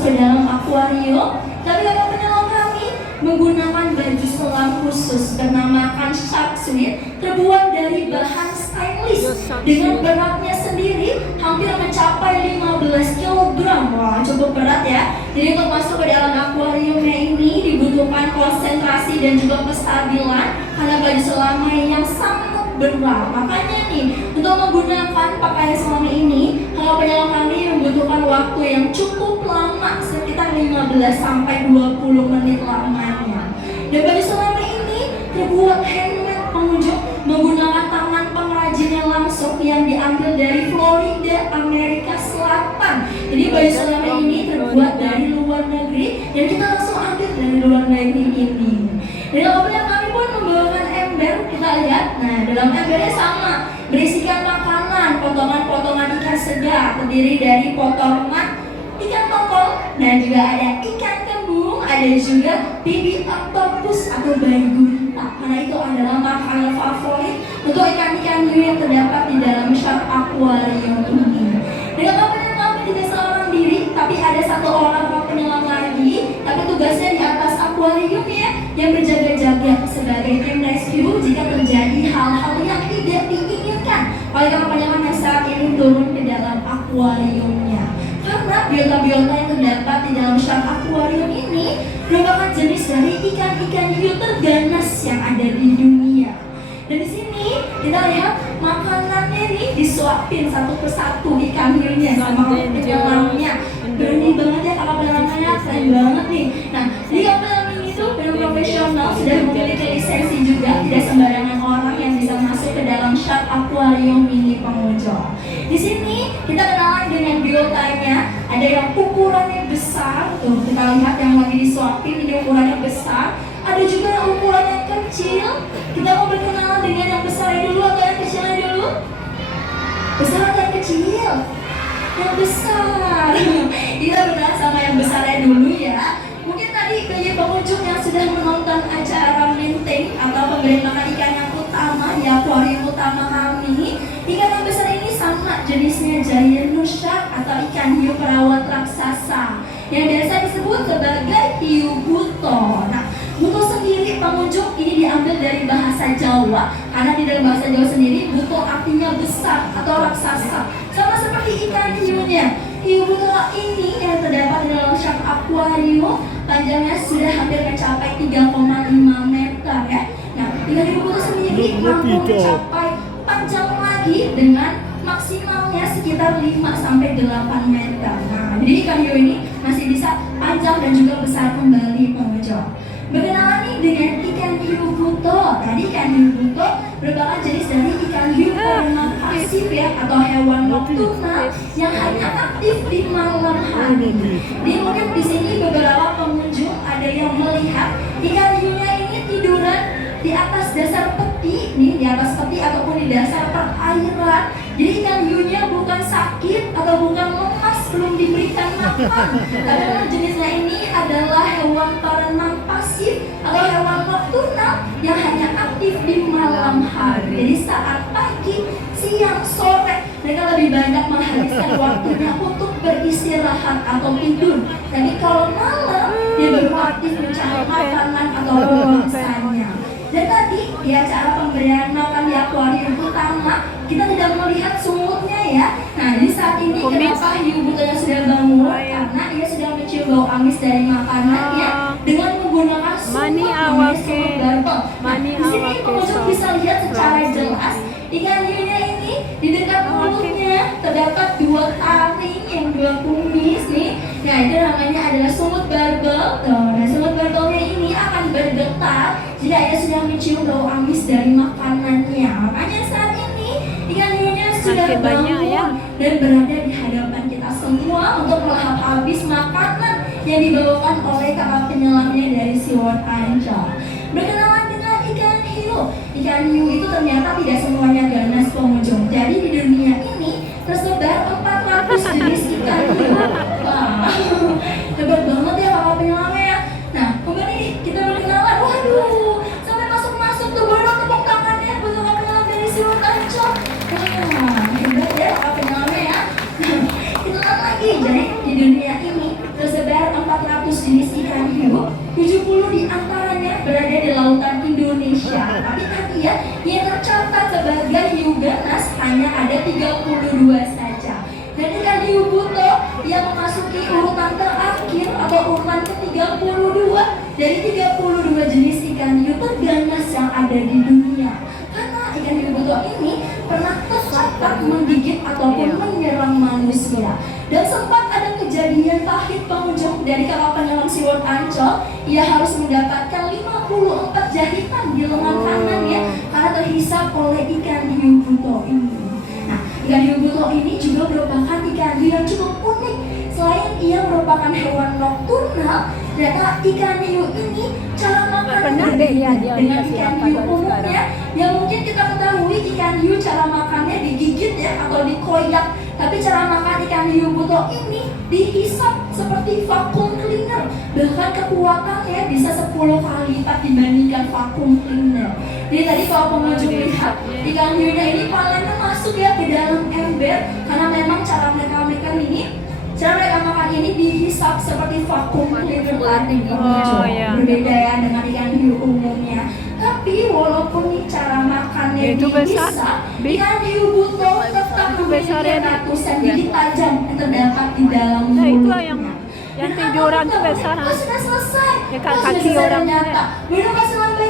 ke dalam akuarium, tapi kapal penyelam kami menggunakan baju selam khusus bernamakan shark suit, terbuat dari bahan stainless dengan beratnya sendiri hampir mencapai 15 kg. Wah, cukup berat ya. Jadi untuk masuk ke dalam akuariumnya ini dibutuhkan konsentrasi dan juga kestabilan karena baju selamnya yang sangat berat. Makanya nih, untuk menggunakan pakaian selam ini, kapal penyelam kami membutuhkan waktu yang cukup lama, sekitar 15 sampai 20 menit lamanya. Dan baju selam ini terbuat handmade pengunjung menggunakan tangan pengrajinnya langsung yang diambil dari Florida, Amerika Selatan. Jadi baju selam ini terbuat dari luar negeri dan kita langsung ambil dari luar negeri ini. Dan apabila kami pun membawakan ember, kita lihat, nah dalam embernya sama, berisikan makanan, potongan-potongan ikan segar, terdiri dari potongan ikan tongkol dan juga ada ikan kembung, ada juga bibit octopus atau bayi gurita, karena itu adalah makanan favorit untuk ikan-ikan hiu yang terdapat di dalam shark aquarium ini. Dan kapal penyelam kami tidak seorang diri, tapi ada satu orang kapal penyelam lagi, tapi tugasnya di atas akuarium ya, yang berjaga-jaga sebagai tim rescue jika terjadi hal-hal yang tidak diinginkan oleh kapal penyelam yang saat ini turun ke dalam akuariumnya. Karena biota-biota yang terdapat di dalam shark aquarium ini merupakan jenis dari ikan-ikan hiu terganas yang ada di dunia. Dan di sini kita lihat makanannya nih disuapin satu persatu ikan hiunya sama penyelamnya. Berani banget ya kapal penyelamnya, keren banget nih. Nah, di kapal penyelam ini tuh benar profesional, sudah memiliki lisensi juga, tidak sembarangan orang yang bisa masuk ke dalam shark aquarium ini pengunjung. Di sini kita kenalan dengan biotanya, ada yang ukurannya besar, tuh kita lihat yang lagi disuapin ini ukurannya besar, ada juga yang ukurannya kecil. Kita mau berkenalan dengan yang besarnya dulu atau yang kecilnya dulu? Besar atau yang kecil? Yang besar. Kita berkenalan sama yang besarnya dulu ya. Mungkin tadi bagi pengunjung yang sudah menonton acara minting atau pemberian makan ikan yang utama di akuarium utama kami, ikan yang besar ini sama jenisnya giant shark atau ikan hiu perawat raksasa yang biasa disebut sebagai hiu buto. Nah, buto sendiri pengunjung ini diambil dari bahasa Jawa, karena di dalam bahasa Jawa sendiri buto artinya besar atau raksasa, sama seperti ikan hiunya. Hiu buto ini yang terdapat di dalam shark aquarium panjangnya sudah hampir mencapai 3,5 meter ya. Nah, ikan hiu buto sendiri mampu mencapai panjang lagi dengan maksimalnya sekitar 5-8 meter. Nah, jadi ikan hiu ini masih bisa panjang dan juga besar kembali pengunjung. Berkenalan nih dengan ikan hiu buto. Tadi ikan hiu buto merupakan jenis dari ikan hiu perenang pasif ya, atau hewan nokturnal yang hanya aktif di malam hari. Jadi mungkin di sini beberapa pengunjung ada yang melihat ikan hiunya ini tiduran di atas dasar peti nih, di atas peti ataupun di dasar perairan. Jadi ikan hiunya bukan sakit atau bukan lemas belum diberikan makan, karena jenisnya ini adalah hewan perenang pasif atau hewan nokturnal yang hanya aktif di malam hari. Jadi saat pagi, siang, sore mereka lebih banyak menghabiskan waktunya untuk beristirahat atau tidur. Tapi kalau malam dia baru aktif mencari makanan atau mangsanya. Dan tadi di acara pemberian makan di akuarium utama kita tidak melihat sumutnya ya. Nah, di saat ini kenapa hiu butonya sudah bangun? Karena dia sudah mencium bau amis dari makanannya dengan menggunakan sumut namanya sumut barbel. Nah, di sini pengunjung bisa lihat secara jelas ikan hiunya ini di dekat mulutnya terdapat 2 taring yang 2 kumis nih. Nah, itu namanya adalah sumut barbel. Nah, sumut barbelnya ini akan bergetar jika ia sudah mencium bau amis dari makanannya. Makanya saat ini ikan hiunya sudah bangun ya, dan berada di hadapan kita semua untuk melahap habis makanan yang dibawakan oleh kakak penyelamnya dari SeaWorld Ancol. Berkenalan dengan ikan hiu. Ikan hiu itu ternyata tidak semuanya ganas pengunjung. Jadi di dunia ini tersebar 400 jenis ikan hiu. Wah, hebat banget ya kakak penyelamnya ya. Nah, kembali kita berkenalan. Waduh, sampai masuk-masuk tuh, boleh tepuk tangannya buat kakak penyelam dari SeaWorld Ancol. Wah, hebat ya kakak penyelamnya ya. Kenalan lagi, jadi di dunia ini tersebar hiu, 70 di antaranya berada di lautan Indonesia. Tapi tadi ya, yang tercatat sebagai hiu ganas hanya ada 32 saja. Dan ikan hiu buto yang memasuki urutan terakhir atau urutan ke-32 dari 32 jenis ikan hiu terganas yang ada di dunia. Karena ikan hiu buto ini pernah tercatat menggigit ataupun menyerang manusia. Dan sempat ada kejadian pahit pengunjung dari kapal penyelam SeaWorld Ancol. Ia harus mendapatkan 54 jahitan di lengan kanannya karena terhisap oleh ikan hiu buto ini. Nah, ikan hiu buto ini juga merupakan ikan hiu yang cukup unik. Selain ia merupakan hewan nokturnal, ternyata ikan hiu ini cara makan berbeda dengan ikan hiu umumnya. Yang mungkin kita ketahui ikan hiu cara makannya digigit ya atau dikoyak. Tapi cara makan ikan hiu buto ini dihisap seperti vacuum cleaner. Bahkan kekuatannya bisa 10 kali lipat dibandingkan vacuum cleaner. Jadi tadi kalau pengunjung lihat ikan hiunya ini palanya masuk ya ke dalam ember. Karena memang cara mereka makan ini dihisap seperti vacuum cleaner tadi pengunjung. Berbeda ya dengan ikan hiu umumnya. Tapi walaupun cara makannya dihisap, ikan hiu buto tetap memiliki ratusan gigi tajam yang terdapat di dalam mulutnya. Yang tiduran tuh besar. Sudah selesai. Ya, kaki orang. Belum masih lambai